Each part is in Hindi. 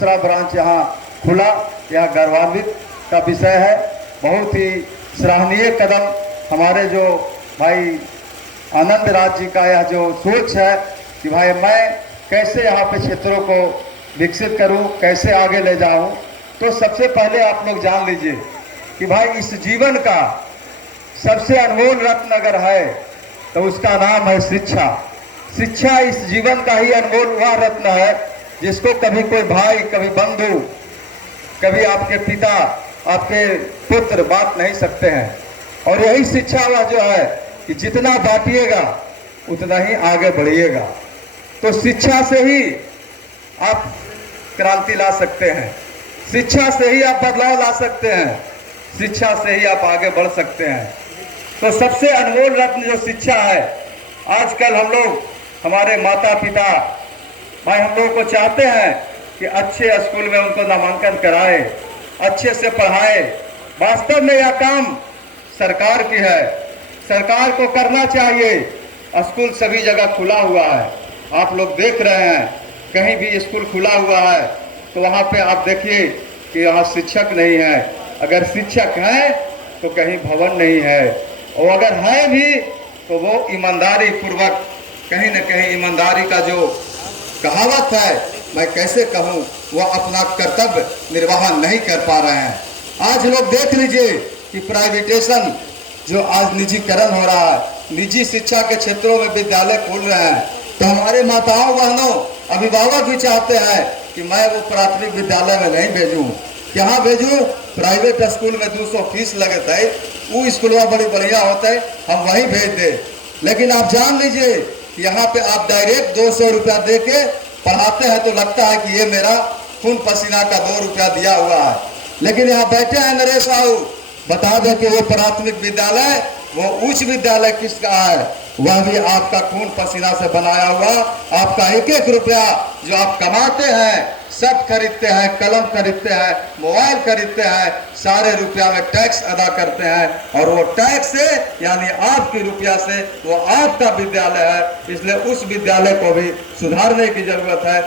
दूसरा ब्रांच यहाँ खुला, यह गौरवान्वित का विषय है। बहुत ही सराहनीय कदम हमारे जो भाई आनंद राज जी का यह जो सोच है कि भाई मैं कैसे यहाँ पे क्षेत्रों को विकसित करूँ, कैसे आगे ले जाऊँ। तो सबसे पहले आप लोग जान लीजिए कि भाई इस जीवन का सबसे अनमोल रत्न अगर है तो उसका नाम है शिक्षा। शिक्षा इस जीवन का ही अनमोल वह रत्न है जिसको कभी कोई भाई, कभी बंधु, कभी आपके पिता, आपके पुत्र बांट नहीं सकते हैं। और यही शिक्षा वह जो है कि जितना बांटिएगा उतना ही आगे बढ़िएगा। तो शिक्षा से ही आप क्रांति ला सकते हैं, शिक्षा से ही आप बदलाव ला सकते हैं, शिक्षा से ही आप आगे बढ़ सकते हैं। तो सबसे अनमोल रत्न जो शिक्षा है, आजकल हम लोग, हमारे माता पिता भाई हम लोग को चाहते हैं कि अच्छे स्कूल में उनको नामांकन कराए, अच्छे से पढ़ाए। वास्तव में यह काम सरकार की है, सरकार को करना चाहिए। स्कूल सभी जगह खुला हुआ है, आप लोग देख रहे हैं, कहीं भी स्कूल खुला हुआ है तो वहाँ पे आप देखिए कि यहाँ शिक्षक नहीं है। अगर शिक्षक है तो कहीं भवन नहीं है, और अगर है भी तो वो ईमानदारी पूर्वक, कहीं न कहीं ईमानदारी का जो कहावत है, मैं कैसे कहूँ, वह अपना कर्तव्य निर्वाह नहीं कर पा रहे हैं। आज लोग देख लीजिए कि प्राइवेटेशन जो आज निजीकरण हो रहा है, निजी शिक्षा के क्षेत्रों में विद्यालय खोल रहे हैं। तो हमारे माताओं बहनों, अभिभावक भी चाहते हैं कि मैं वो प्राथमिक विद्यालय में नहीं भेजूं, यहाँ भेजूं प्राइवेट स्कूल में 200 फीस लगता है, वो स्कूल बड़ी बढ़िया होता है, हम वहीं भेज दे। लेकिन आप जान लीजिए यहाँ पे आप डायरेक्ट 200 रुपया दे के पढ़ाते हैं तो लगता है कि ये मेरा खून पसीना का 2 रुपया दिया हुआ है। लेकिन यहाँ बैठे हैं नरेश साहू, बता दें कि वो प्राथमिक विद्यालय, वो उच्च विद्यालय किसका है, वह भी आपका खून पसीना से बनाया हुआ। आपका एक एक रुपया जो आप कमाते हैं, सब खरीदते हैं, कलम खरीदते हैं, मोबाइल खरीदते हैं, सारे रुपया में टैक्स अदा करते हैं। और वो टैक्स से यानी आपके रुपया से वो आपका विद्यालय है। इसलिए उस विद्यालय को भी सुधारने की जरूरत है,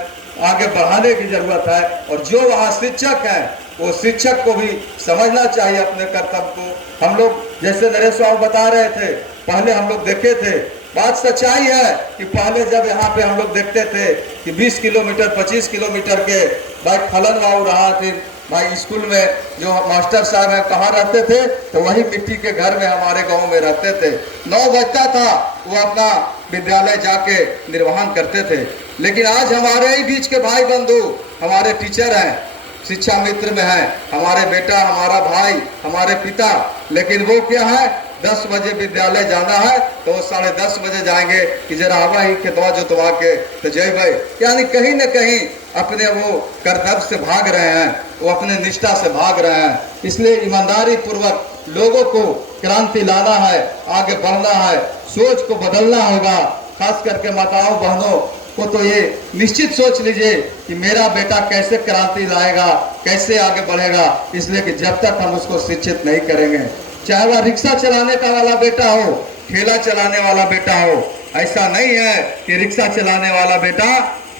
आगे बढ़ाने की जरूरत है। और जो वहाँ शिक्षक है, वो शिक्षक को भी समझना चाहिए अपने कर्तव्य को। हम लोग जैसे नरेश साहब बता रहे थे, पहले हम लोग देखे थे, बात सच्चाई है कि पहले जब यहाँ पे हम लोग देखते थे कि 20 किलोमीटर 25 किलोमीटर के भाई फलन वाऊ रहा थे, भाई स्कूल में जो मास्टर साहब हैं कहाँ रहते थे, तो वही मिट्टी के घर में हमारे गांव में रहते थे। 9 बजता था, वो अपना विद्यालय जाके निर्वहन करते थे। लेकिन आज हमारे ही बीच के भाई बंधु, हमारे टीचर हैं, शिक्षा मित्र में है, हमारे बेटा, हमारा भाई, हमारे पिता, लेकिन वो क्या है, 10 बजे विद्यालय जाना है तो 10:30 बजे जाएंगे कि जरा हवा ही खेतवा जोतवा के तो जय भाई, यानी कहीं न कहीं अपने वो कर्तव्य से भाग रहे हैं, वो अपने निष्ठा से भाग रहे हैं। इसलिए ईमानदारी पूर्वक लोगों को क्रांति लाना है, आगे बढ़ना है, सोच को बदलना होगा। खास करके माताओं बहनों को तो ये निश्चित सोच लीजिए कि मेरा बेटा कैसे क्रांति लाएगा, कैसे आगे बढ़ेगा। इसलिए कि जब तक हम उसको शिक्षित नहीं करेंगे, चाहे वह रिक्शा चलाने का वाला बेटा हो, ठेला चलाने वाला बेटा हो, ऐसा नहीं है कि रिक्शा चलाने वाला बेटा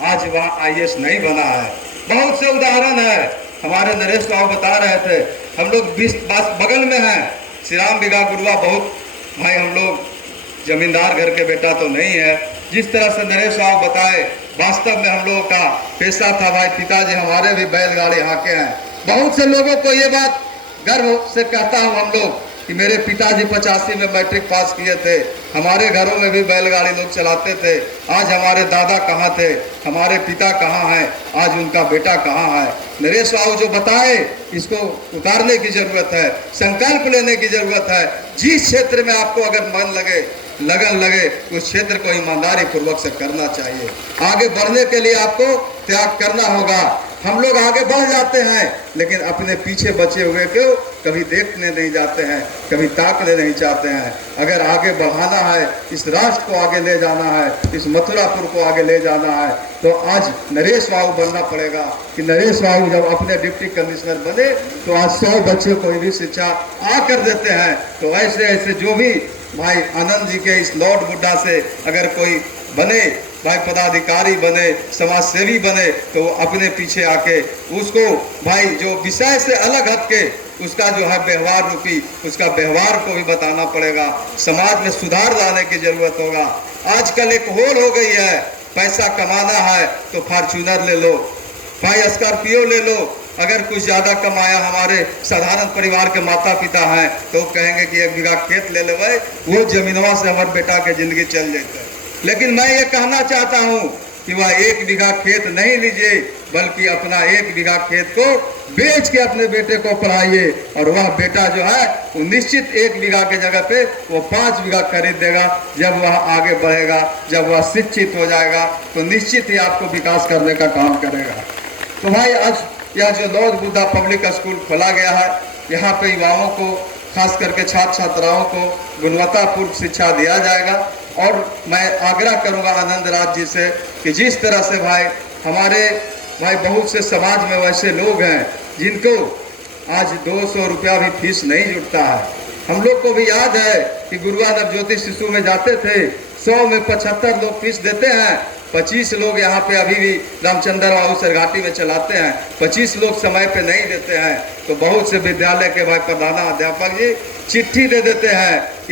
आज वहाँ IAS नहीं बना है। बहुत से उदाहरण है, हमारे नरेश साहब बता रहे थे, हम लोग 20 बगल में हैं, श्री राम बिगा गुरुआ, बहुत भाई हम लोग जमींदार घर के बेटा तो नहीं है। जिस तरह से नरेश साहब बताए, वास्तव में हम लोगों का पेशा था, भाई पिताजी हमारे भी बैलगाड़ी हाँके हैं। बहुत से लोगों को ये बात गर्व से कहता हूँ हम लोग कि मेरे पिताजी 85 में मैट्रिक पास किए थे, हमारे घरों में भी बैलगाड़ी लोग चलाते थे। आज हमारे दादा कहाँ थे, हमारे पिता कहाँ हैं, आज उनका बेटा कहाँ है। नरेश बाबू जो बताए, इसको उतारने की जरूरत है, संकल्प लेने की जरूरत है। जिस क्षेत्र में आपको अगर मन लगे, लगन लगे, उस क्षेत्र को ईमानदारी पूर्वक से करना चाहिए। आगे बढ़ने के लिए आपको त्याग करना होगा। हम लोग आगे बढ़ जाते हैं, लेकिन अपने पीछे बचे हुए को कभी देखने नहीं जाते हैं, कभी ताकने नहीं चाहते हैं। अगर आगे बढ़ाना है, इस राष्ट्र को आगे ले जाना है, इस मथुरापुर को आगे ले जाना है, तो आज नरेश बाबू बनना पड़ेगा। कि नरेश बाबू जब अपने डिप्टी कमिश्नर बने तो आज 100 बच्चों को भी शिक्षा आकर देते हैं। तो ऐसे ऐसे जो भी भाई आनंद जी के इस लॉर्ड बुड्ढा से अगर कोई बने भाई पदाधिकारी बने, समाज सेवी बने, तो अपने पीछे आके उसको भाई जो विषय से अलग हट के उसका जो है व्यवहार रूपी उसका व्यवहार को भी बताना पड़ेगा। समाज में सुधार लाने की जरूरत होगा। आजकल एक होड़ हो गई है, पैसा कमाना है तो फॉर्च्यूनर ले लो, भाई स्कॉर्पियो ले लो। अगर कुछ ज़्यादा कमाया, हमारे साधारण परिवार के माता पिता हैं तो कहेंगे कि 1 बीघा खेत ले ले भाई, वो जमीनवा से हमारे बेटा के जिंदगी चल जाता है। लेकिन मैं ये कहना चाहता हूँ कि वह 1 बीघा खेत नहीं लीजिए, बल्कि अपना 1 बीघा खेत को बेच के अपने बेटे को पढ़ाइए, और वह बेटा जो है वो निश्चित 1 बीघा के जगह पे वो 5 बीघा खरीद देगा। जब वह आगे बढ़ेगा, जब वह शिक्षित हो जाएगा, तो निश्चित ही आपको विकास करने का काम करेगा। तो भाई आज यह जो लॉर्ड बुद्धा पब्लिक स्कूल खोला गया है, यहाँ पे युवाओं को, खास करके छात्र छात्राओं को गुणवत्तापूर्ण शिक्षा दिया जाएगा। और मैं आग्रह करूँगा आनंद राज जी से कि जिस तरह से भाई हमारे भाई बहुत से समाज में वैसे लोग हैं जिनको आज 200 रुपया भी फीस नहीं जुटता है। हम लोग को भी याद है कि गुरुआ नवज्योति शिशु में जाते थे, 100 में 75 लोग फीस देते हैं, 25 लोग यहाँ पे अभी भी रामचंद्र बाबू सरघाटी में चलाते हैं, 25 लोग समय पे नहीं देते हैं। तो बहुत से विद्यालय के भाई प्रधानाध्यापक जी चिट्ठी दे देते हैं कि